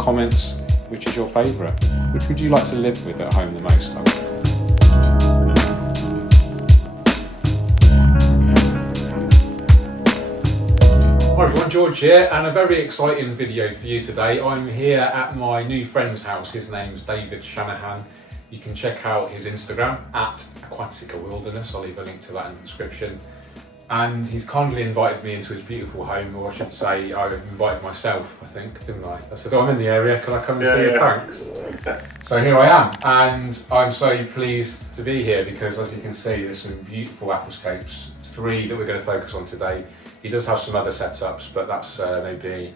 comments which is your favourite. Which would you like to live with at home the most, I would say. Hi everyone, George here, and a very exciting video for you today. I'm here at my new friend's house. His name's David Shanahan. You can check out his Instagram at Aquascaper Wilderness. I'll leave a link to that in the description. And he's kindly invited me into his beautiful home, or I should say I've invited myself, I think, didn't I? I said, oh, I'm in the area, can I come and see your tanks? So here I am, and I'm so pleased to be here because, as you can see, there's some beautiful aquascapes, 3 that we're going to focus on today. He does have some other setups, but that's maybe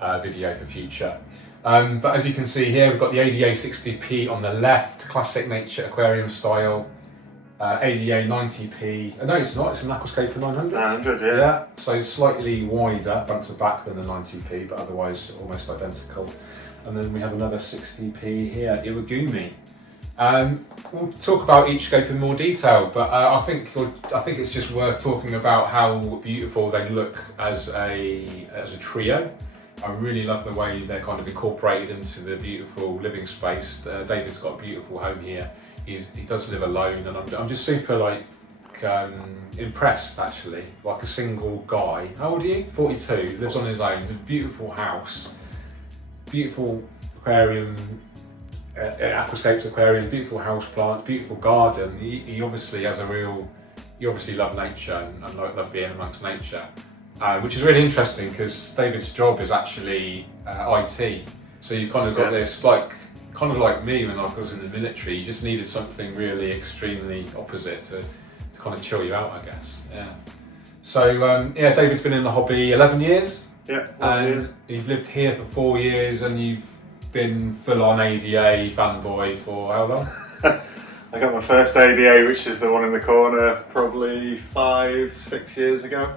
a video for future. But as you can see here, we've got the ADA 60p on the left, classic nature aquarium style. ADA 90p, no it's not, it's an Aquascaper 900. 900, yeah. Yeah, so slightly wider front to back than the 90p, but otherwise almost identical. And then we have another 60p here, Iwagumi. We'll talk about each scope in more detail, but I think it's just worth talking about how beautiful they look as a trio. I really love the way they're kind of incorporated into the beautiful living space. David's got a beautiful home here. He does live alone, and I'm just super impressed actually. Like a single guy. How old are you? 42. Lives on his own. A beautiful house, beautiful aquarium, aquascapes aquarium, beautiful house plants, beautiful garden. He obviously has he obviously loves nature and love being amongst nature, which is really interesting because David's job is actually IT. So you've kind of got this kind of like me when I was in the military, you just needed something really extremely opposite to kind of chill you out, I guess. Yeah. So David's been in the hobby 11 years. Yeah, 11 years. You've lived here for 4 years, and you've been full-on ADA fanboy for how long? I got my first ADA, which is the one in the corner, probably 5-6 years ago.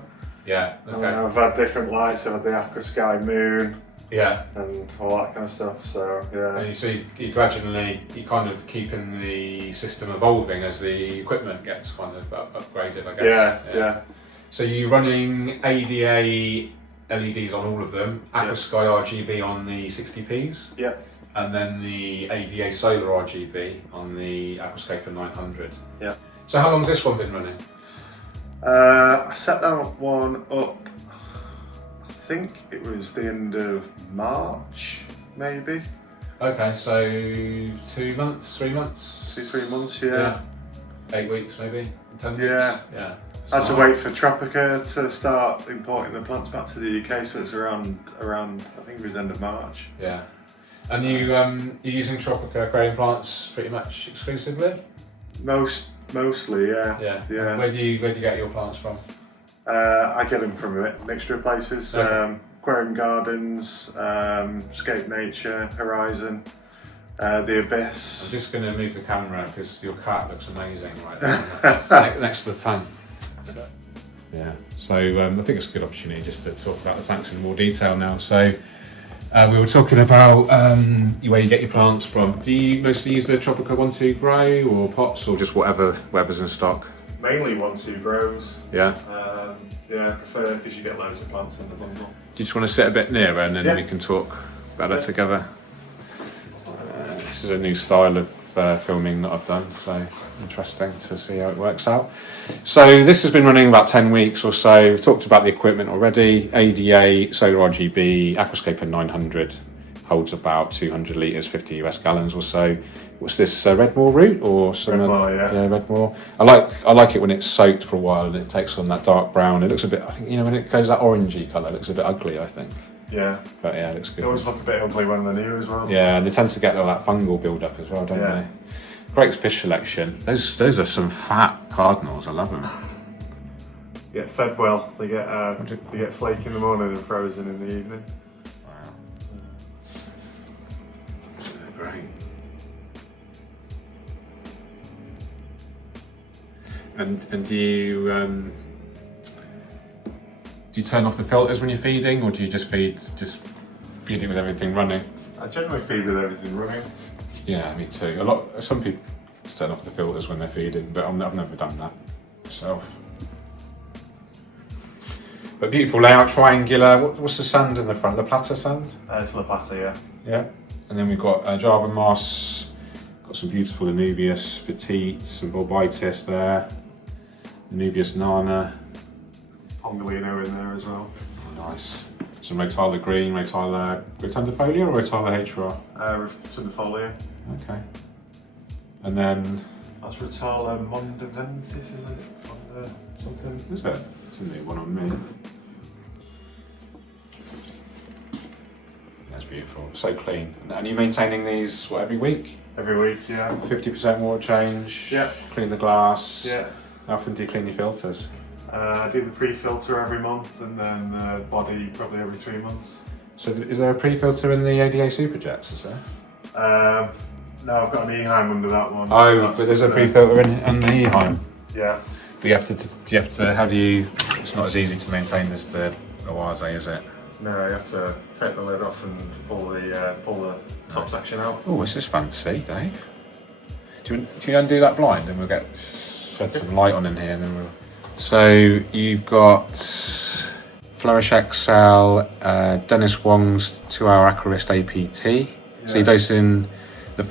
Yeah. Okay. And I've had different lights. I've had the Aqua Sky Moon. Yeah, and all that kind of stuff. So yeah. And you see, you kind of keeping the system evolving as the equipment gets kind of upgraded, I guess. Yeah. So you're running ADA LEDs on all of them, Aqua Sky RGB on the 60Ps. Yeah. And then the ADA Solar RGB on the Aquascaper 900. Yeah. So how long's this one been running? I set that one up. I think it was the end of March, maybe. Okay, so 2 months, 3 months? 2-3 months, yeah. 8 weeks maybe, 10 weeks? Yeah. I had to wait for Tropica to start importing the plants back to the UK, so it's around I think it was end of March. Yeah. And you're using Tropica aquarium plants pretty much exclusively? Mostly, yeah. Yeah. Where do you get your plants from? I get them from a mixture of places. Okay. Aquarium Gardens, Scape Nature, Horizon, The Abyss. I'm just going to move the camera because your cat looks amazing right there next to the tank. Yeah, so I think it's a good opportunity just to talk about the tanks in more detail now. So we were talking about where you get your plants from. Do you mostly use the Tropica 1-2 grow or pots, or just whatever's in stock? Mainly 1-2 grows. Yeah. I prefer because you get loads of plants in the bundle. Do you just want to sit a bit nearer and then we can talk better together? This is a new style of filming that I've done, so interesting to see how it works out. So this has been running about 10 weeks or so. We've talked about the equipment already. ADA Solar RGB Aquascaper 900 holds about 200 litres, 50 US gallons or so. What's this, Redmore root or some? Redmore, yeah, Redmore. I like it when it's soaked for a while and it takes on that dark brown. It looks a bit, I think, when it goes that orangey colour, it looks a bit ugly, I think. Yeah. But yeah, it looks good. They always look a bit ugly when they're new as well. Yeah, and they tend to get all that fungal build-up as well, don't they? Great fish selection. Those are some fat cardinals. I love them. Get fed well. They get flaky in the morning and frozen in the evening. Wow. They're great. And do you turn off the filters when you're feeding, or do you just feed it with everything running? I generally feed with everything running. Yeah, me too. Some people turn off the filters when they're feeding, but I've never done that myself. But beautiful layout, triangular. What's the sand in the front? La Plata sand? It's La Plata, yeah. Yeah. And then we've got Java Moss, got some beautiful Anubias Petite, some Bulbitis there, Anubias Nana. Pongolino in there as well. Oh, nice. Some Rotala Green, Rotala Rotundifolia or Rotala HR? Rotundifolia. Okay. And then... That's Rotala Mondavensis, is it? Monda something? Is it? It's a new one on me. That's beautiful. So clean. And you're maintaining these, what, every week? Every week, yeah. 50% water change? Yeah. Clean the glass? Yeah. How often do you clean your filters? I do the pre-filter every month and then the body probably every 3 months. So is there a pre-filter in the ADA Superjets, is there? No, I've got an Eheim under that one. Oh, but there's a pre-filter in the Eheim. Yeah. But it's not as easy to maintain as the Oase, is it? No, you have to take the lid off and pull the top section out. Oh, this is fancy, Dave. Do you undo that blind and we'll shed some light on in here and then we'll... So you've got Flourish XL, Dennis Wong's 2-hour Aquarist APT. Yeah. So you're dosing the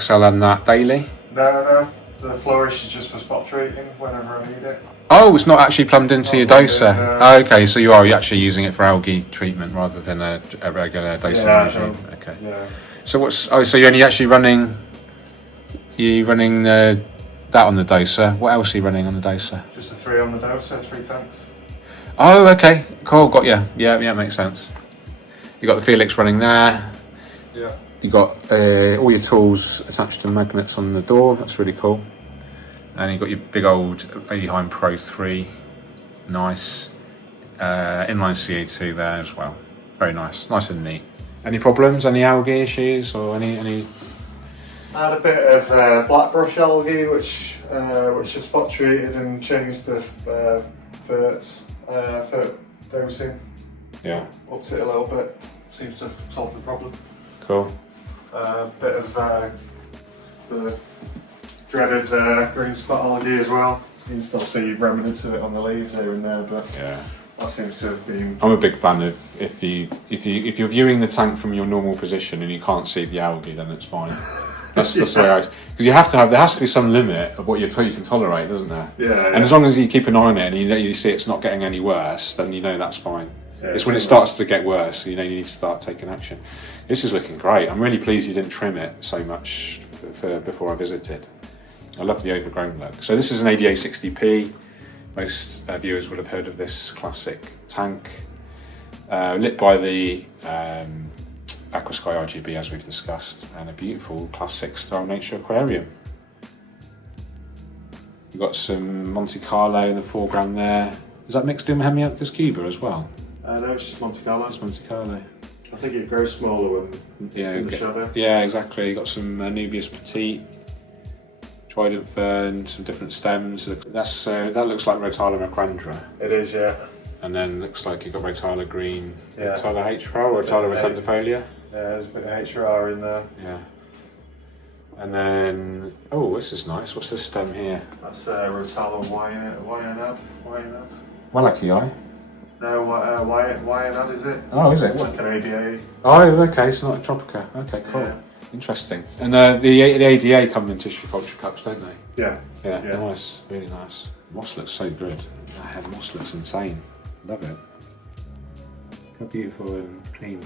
XL and that daily? No. The Flourish is just for spot treating whenever I need it. Oh, it's not actually plumbed into your doser. Oh, okay, so you are actually using it for algae treatment rather than a regular dosing regime. Okay. Yeah. So so you're only actually running that on the doser. What else are you running on the doser? Just the 3 on the doser, 3 tanks. Oh, okay, cool, got you. Yeah, makes sense. You got the Felix running there. Yeah. You got all your tools attached to magnets on the door. That's really cool. And you got your big old Eheim Pro 3, nice. Inline CA2 there as well. Very nice and neat. Any problems? Any algae issues or any? I had a bit of black brush algae, which is spot treated and changed the fert dosing. Yeah. Ups it a little bit. Seems to have solved the problem. Cool. Bit of the dreaded green spot algae as well. You can still see remnants of it on the leaves here and there, but yeah, that seems to have been. I'm a big fan of if you're viewing the tank from your normal position and you can't see the algae, then it's fine. That's the way because there has to be some limit of what you can tolerate, doesn't there? Yeah. And as long as you keep an eye on it and you see it's not getting any worse, then you know that's fine. Yeah, it's when it starts to get worse, you need to start taking action. This is looking great. I'm really pleased you didn't trim it so much before I visited. I love the overgrown look. So this is an ADA 60p. Most viewers will have heard of this classic tank. Lit by the Aquasky RGB as we've discussed, and a beautiful Class 6 style nature aquarium. You've got some Monte Carlo in the foreground there. Is that mixed in with Hemianthus cuba as well? No, it's just Monte Carlo. It's Monte Carlo. I think it grows smaller when it's in the shadow. Yeah, exactly. You've got some Anubias Petite, Trident Fern, some different stems. That looks like Rotala macrandra. It is, yeah. And then looks like you've got Rotala Green, yeah. Rotala HR or Rotala rotundifolia. Yeah, there's a bit of HR in there. Yeah. And then, oh, this is nice. What's this stem here? That's Rotala Wyanad. Wallachii. No, Wyanad is it? Oh, is it? It's like an ADA. Oh, okay, it's not a Tropica. Okay, cool. Yeah. Interesting. And the ADA come in tissue culture cups, don't they? Yeah. Yeah, nice. Really nice. Moss looks so good. That head moss looks insane. Love it. How beautiful and clean.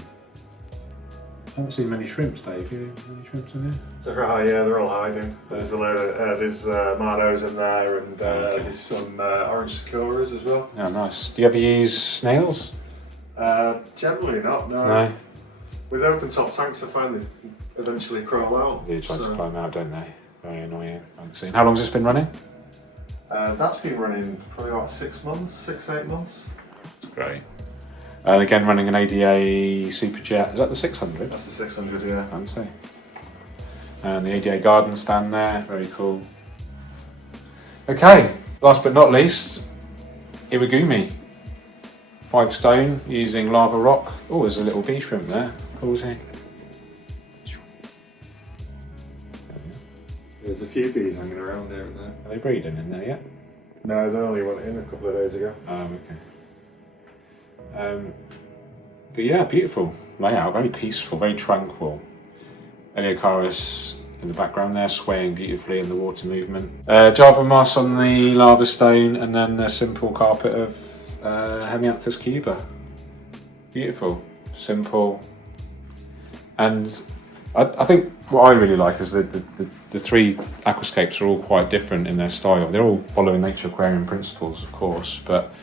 I haven't seen many shrimps, Dave. You any shrimps in there? They're all hiding. There's a load of there's Marnos in there, and there's some orange sakuras as well. Oh, nice. Do you ever use snails? Generally not. No. With open top tanks, I find they eventually crawl out. They try to climb out, don't they? Very annoying. And how long has this been running? That's been running probably about 6 months, 8 months. That's great. And again, running an ADA Superjet. Is that the 600? That's the 600, yeah. Fancy. And the ADA garden stand there. Very cool. Okay, last but not least, Iwagumi. 5 stone using lava rock. Oh, there's a little bee shrimp there. Cool, isn't he? There's a few bees hanging around here and there. Are they breeding in there yet? No, they only went in a couple of days ago. Oh, okay. But yeah, beautiful layout, very peaceful, very tranquil. Heliocaris in the background there, swaying beautifully in the water movement. Java moss on the lava stone, and then a simple carpet of Hemianthus cuba. Beautiful, simple. And I think what I really like is the three aquascapes are all quite different in their style. They're all following nature aquarium principles, of course, but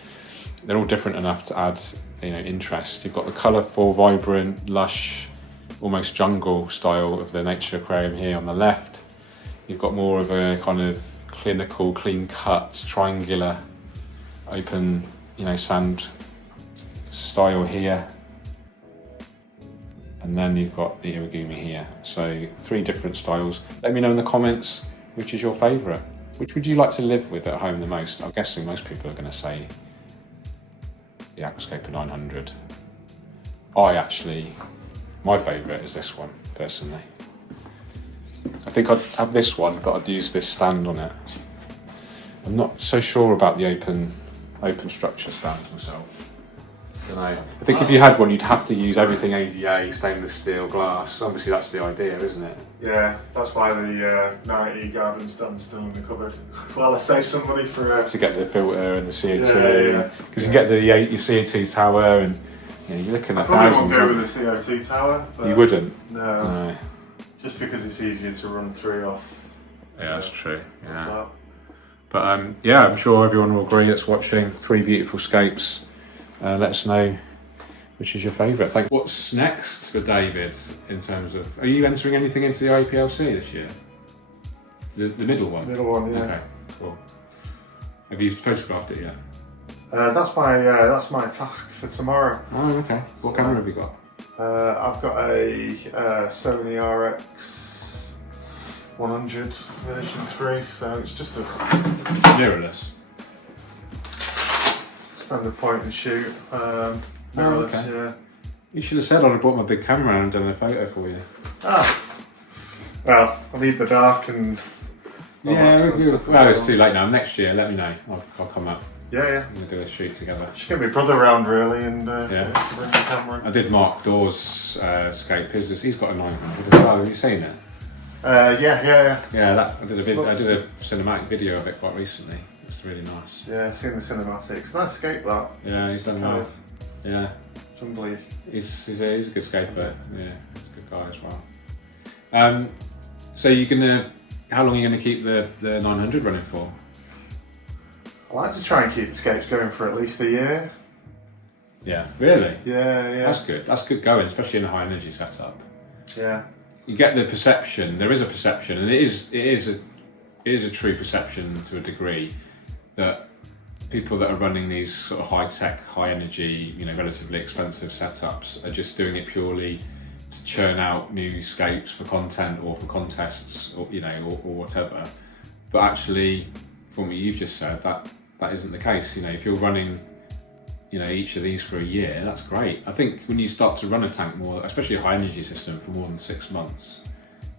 they're all different enough to add, you know, interest. You've got the colourful, vibrant, lush, almost jungle style of the nature aquarium here on the left. You've got more of a kind of clinical, clean-cut, triangular, open, you know, sand style here. And then you've got the Iwagumi here. So 3 different styles. Let me know in the comments which is your favourite. Which would you like to live with at home the most? I'm guessing most people are going to say the Aquascaper 900. My favourite is this one, personally. I think I'd have this one, but I'd use this stand on it. I'm not so sure about the open structure stands myself. I think if you had one, you'd have to use everything ADA, stainless steel, glass. Obviously, that's the idea, isn't it? Yeah, that's why the 90 garden stand's still in the cupboard. Well, I saved some money for to get the filter and the CO2. Because you get your CO2 tower, and you know, you're looking at thousands. I probably won't go with the CO2 tower. But you wouldn't? No. Just because it's easier to run 3 off. Yeah, that's true. Yeah. But yeah, I'm sure everyone will agree that's watching. 3 beautiful scapes. Let us know which is your favourite. Thanks. What's next for David in terms of... Are you entering anything into the IPLC this year? The middle one? Middle one, yeah. Okay, cool. Have you photographed it yet? That's my task for tomorrow. Oh, okay. What camera have you got? I've got a Sony RX 100 version 3, so it's just a... Mirrorless? Standard point and shoot. Mirrorless, okay. Yeah. You should have said I'd have brought my big camera and done a photo for you. Well, I need the dark and... Yeah, well, it's too late now. Next year, let me know. I'll come up. Yeah. We'll do a shoot together. Should get my brother round really and bring the camera. I did Mark Dawes' scape. He's got a 900 as well. Have you seen it? Yeah. Yeah, I did a cinematic video of it quite recently. It's really nice. Yeah, I've seen the cinematics. Nice scape that. Yeah, he's done well. Yeah. Jumbly. He's a good skater. Yeah, he's a good guy as well. So how long are you gonna keep the 900 running for? I like to try and keep the scapes going for at least a year. Yeah. Really? Yeah. That's good. That's good going, especially in a high energy setup. Yeah. You get the perception. There is a perception, and it is a true perception to a degree, that people that are running these sort of high-tech, high-energy, you know, relatively expensive setups are just doing it purely to churn out new scapes for content or for contests, or you know, or whatever. But actually, from what you've just said, that isn't the case. You know, if you're running, you know, each of these for a year, that's great. I think when you start to run a tank more, especially a high-energy system, for more than 6 months,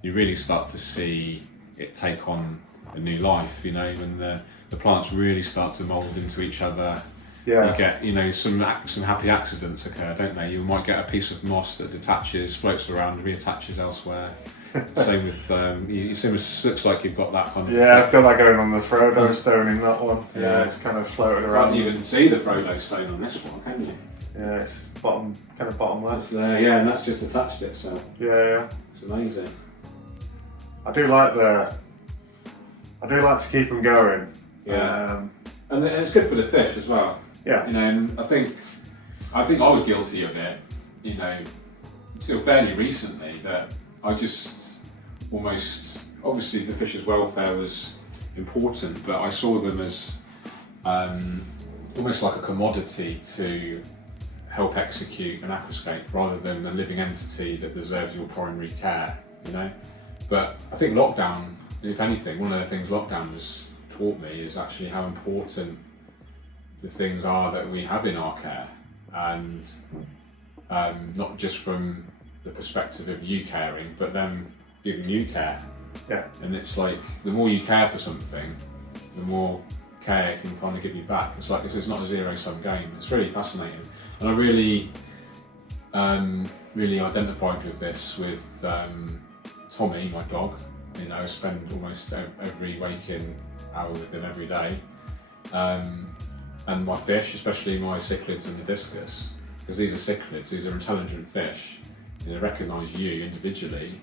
you really start to see it take on a new life. You know, when the plants really start to mould into each other. Yeah. You get, you know, some happy accidents occur, don't they? You might get a piece of moss that detaches, floats around, reattaches elsewhere. Same with it looks like you've got that kind of... Yeah, I've got that going on the Frodo stone in that one. Yeah, it's kind of floated around. You can't even see the Frodo stone on this one, can you? Yeah, it's bottom left. Yeah, and that's just attached itself. Yeah. It's amazing. I do like to keep them going. Yeah. And it's good for the fish as well. Yeah. You know, and I think I was guilty of it, you know, until fairly recently, that I just almost, obviously the fish's welfare was important, but I saw them as almost like a commodity to help execute an aquascape rather than a living entity that deserves your primary care, you know. But I think lockdown, if anything, one of the things lockdown has taught me is actually how important the things are that we have in our care, and not just from the perspective of you caring, but them giving you care. Yeah. And it's like, the more you care for something, the more care it can kind of give you back. It's like, this is not a zero-sum game. It's really fascinating. And I really really identified with this with Tommy, my dog. You know, I spend almost every waking hour with him every day. And my fish, especially my cichlids and the discus, because these are cichlids, these are intelligent fish. They recognise you individually,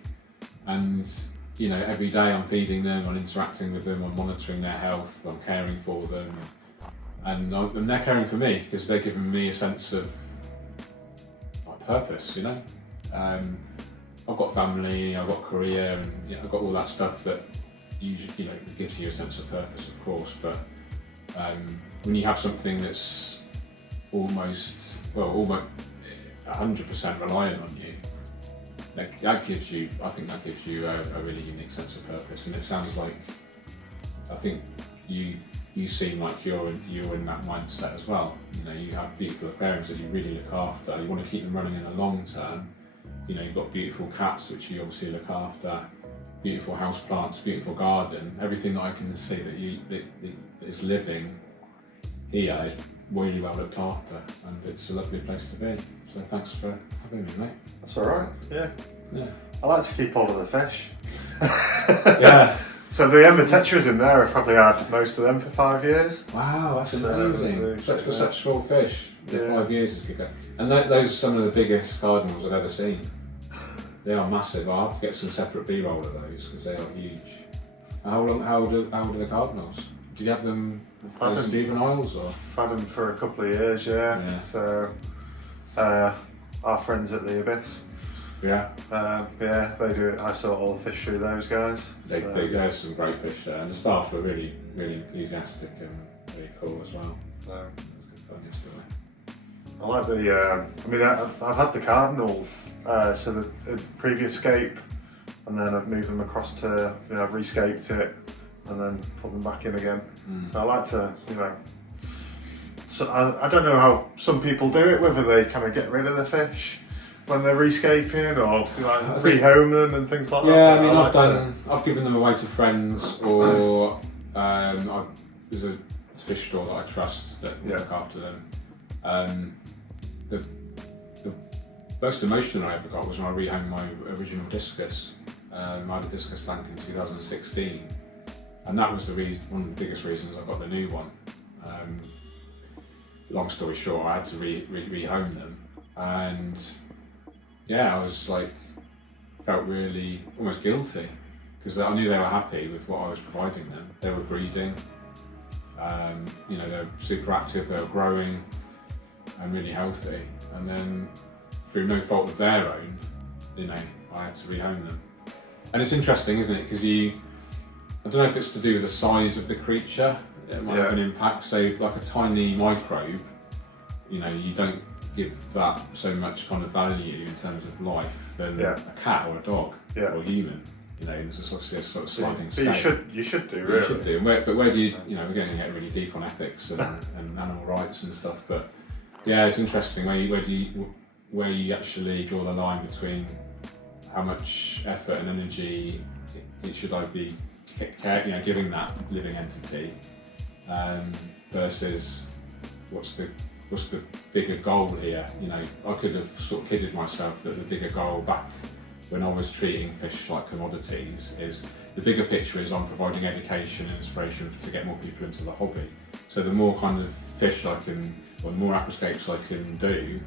and you know, every day I'm feeding them, I'm interacting with them, I'm monitoring their health, I'm caring for them, and they're caring for me because they're giving me a sense of my purpose. You know, I've got family, I've got career, and you know, I've got all that stuff that usually, you know, gives you a sense of purpose, of course. But when you have something that's almost 100% reliant on you, that gives you, I think that gives you a really unique sense of purpose. And it sounds like, I think you seem like you're in that mindset as well. You know, you have beautiful aquariums that you really look after. You want to keep them running in the long term. You know, you've got beautiful cats which you obviously look after, beautiful house plants, beautiful garden. Everything that I can see that is living here is really well looked after, and it's a lovely place to be. So thanks for having me, mate. That's all right. Yeah. Yeah. I like to keep hold of the fish. Yeah. So the Emma tetras in there, I've probably had most of them for 5 years. Wow, that's So, amazing. For such small fish, Yeah. 5 years is good. And those are some of the biggest cardinals I've ever seen. They are massive. I'll have to get some separate B-roll of those because they are huge. How old are the cardinals? Do you have them as juveniles or? I've had them for a couple of years, yeah. Yeah. So our friends at the Abyss, Yeah. yeah, they do it. I saw all the fish through those guys. There's some great fish there, and the staff are really, really enthusiastic and really cool as well. So It was good fun yesterday. I like the. I mean, I've had the cardinals. So the previous scape, and then I've moved them across to, you know, I've rescaped it, and then put them back in again. So I like to, you know. So I don't know how some people do it, whether they kind of get rid of the fish when they're rescaping, or like rehome them and things like that. Yeah, I mean, I've given them away to friends, or there's a fish store that I trust that will look after them. The most emotional I ever got was when I rehomed my original discus. I had a discus tank in 2016, and that was one of the biggest reasons I got the new one. Long story short, I had to rehome them, and yeah, I was like, felt really almost guilty because I knew they were happy with what I was providing them. They were breeding, you know, they're super active, they were growing and really healthy, and then through no fault of their own, you know, I had to rehome them. And it's interesting, isn't it? Because I don't know if it's to do with the size of the creature, it might have an impact. So like a tiny microbe, you know, you don't give that so much kind of value in terms of life than a cat or a dog or a human. You know, there's obviously a sort of sliding scale. You should do, really. You should do. But where do you know, we're going to get really deep on ethics and animal rights and stuff, but yeah, it's interesting where you actually draw the line between how much effort and energy should I be giving that living entity versus what's the bigger goal here. You know, I could have sort of kidded myself that the bigger goal back when I was treating fish like commodities is the bigger picture is on providing education and inspiration to get more people into the hobby. So the more kind of fish or the more aquascapes I can do,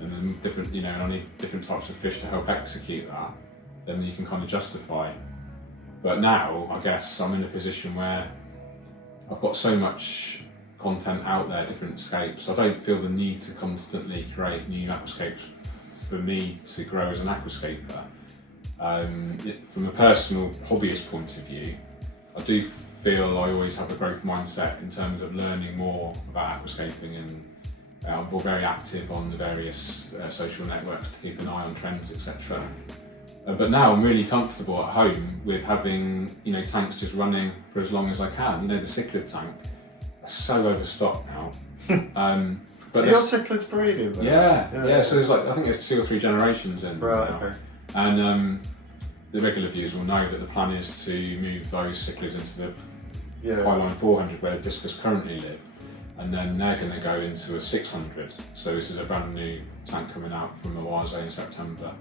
and then different, you know, and I need different types of fish to help execute that, then you can kind of justify. But now, I guess I'm in a position where I've got so much content out there, different scapes, I don't feel the need to constantly create new aquascapes for me to grow as an aquascaper. From a personal hobbyist point of view, I do feel I always have a growth mindset in terms of learning more about aquascaping, and I'm very active on the various social networks to keep an eye on trends, etc. But now I'm really comfortable at home with having, you know, tanks just running for as long as I can. You know, the cichlid tank, they're so overstocked now. But your cichlids breeding then? Yeah. So there's I think there's 2 or 3 generations in. Right, now. okay. And the regular viewers will know that the plan is to move those cichlids into the Highline 400 where the discus currently live. and then they're going to go into a 600. So this is a brand new tank coming out from Awase in September.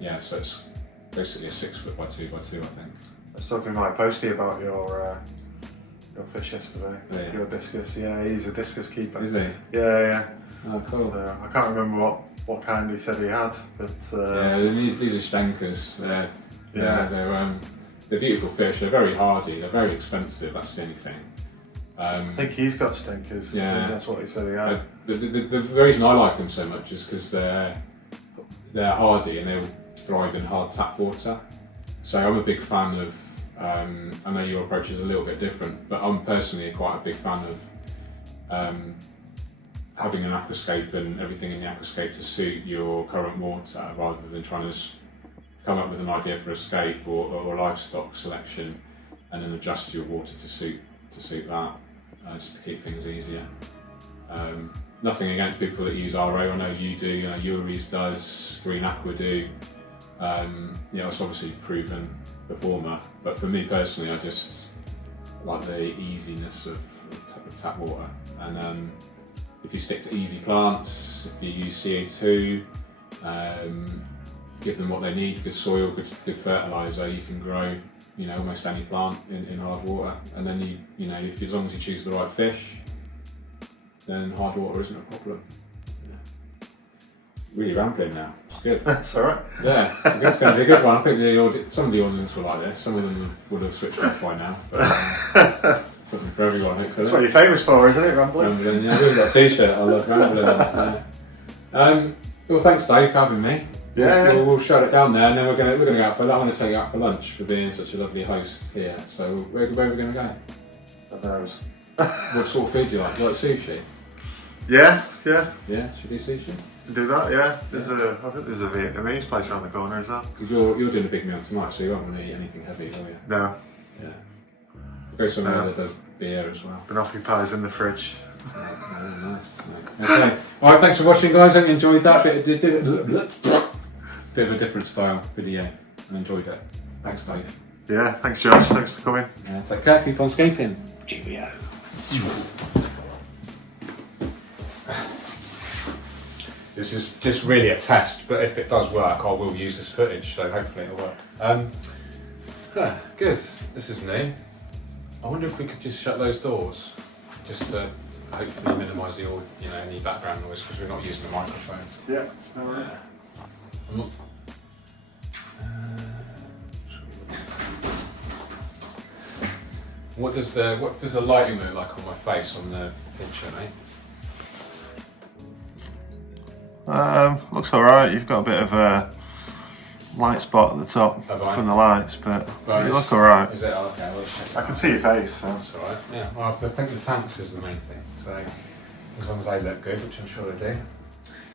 Yeah, so it's basically a 6 foot by 2 by 2, I think. I was talking to my postie about your fish yesterday. Yeah. Your discus. Yeah, he's a discus keeper. Is he? Yeah. Oh, cool. So, I can't remember what kind he said he had, but yeah, these are stenkers. They're beautiful fish. They're very hardy. They're very expensive. That's the only thing. I think he's got stinkers. Yeah. I think that's what he said he had. The reason I like them so much is because they're hardy and they'll thrive in hard tap water. So I'm a big fan of. I know your approach is a little bit different, but I'm personally quite a big fan of having an aquascape and everything in the aquascape to suit your current water, rather than trying to come up with an idea for a scape or livestock selection and then adjust your water to suit that, just to keep things easier. Nothing against people that use RO. I know you do. You know, Yuri's does. Green Aqua do. It's obviously proven performer, but for me personally, I just like the easiness of tap water. And if you stick to easy plants, if you use CO2, give them what they need, good soil, good fertiliser, you can grow, almost any plant in hard water. And then as long as you choose the right fish, then hard water isn't a problem. Really rambling now. It's good. That's all right. Yeah, it's going to be a good one. I think some of the audience will like this. Some of them would have switched off by now. But, something for everyone, hopefully. That's what you're famous for, isn't it, rambling? Rambling, yeah. We've got a t-shirt. I love rambling. Well, thanks, Dave, for having me. Yeah. We'll shut it down there, and then we're going to go out for. I want to take you out for lunch for being such a lovely host here. So where are we going to go? God knows. What sort of food do you like? Do you like sushi? Yeah. Yeah. Should we do sushi? Do that, yeah. I think there's a Vietnamese place around the corner as well. Because you're doing a big meal tonight, so you won't want to eat anything heavy, will you? No. Yeah. Go somewhere that does beer as well. Banoffee pies in the fridge. Nice. Okay. Alright, thanks for watching, guys. I hope you enjoyed that. Bit of a different style video. I enjoyed it. Thanks, Dave. Yeah, thanks, Josh. Thanks for coming. Take care. Keep on scaping. Cheerio. This is just really a test, but if it does work, I will use this footage, so hopefully it'll work. Good. This is new. I wonder if we could just shut those doors, just to hopefully minimise the any background noise, because we're not using the microphone. Yeah. All right. I'm not. What does the lighting look like on my face on the picture, mate? Looks alright. You've got a bit of a light spot at the top from the lights, but you look alright. Is it? Oh, okay, I can see your face, so. That's alright. Yeah, well, I think the tanks is the main thing, so as long as they look good, which I'm sure they do.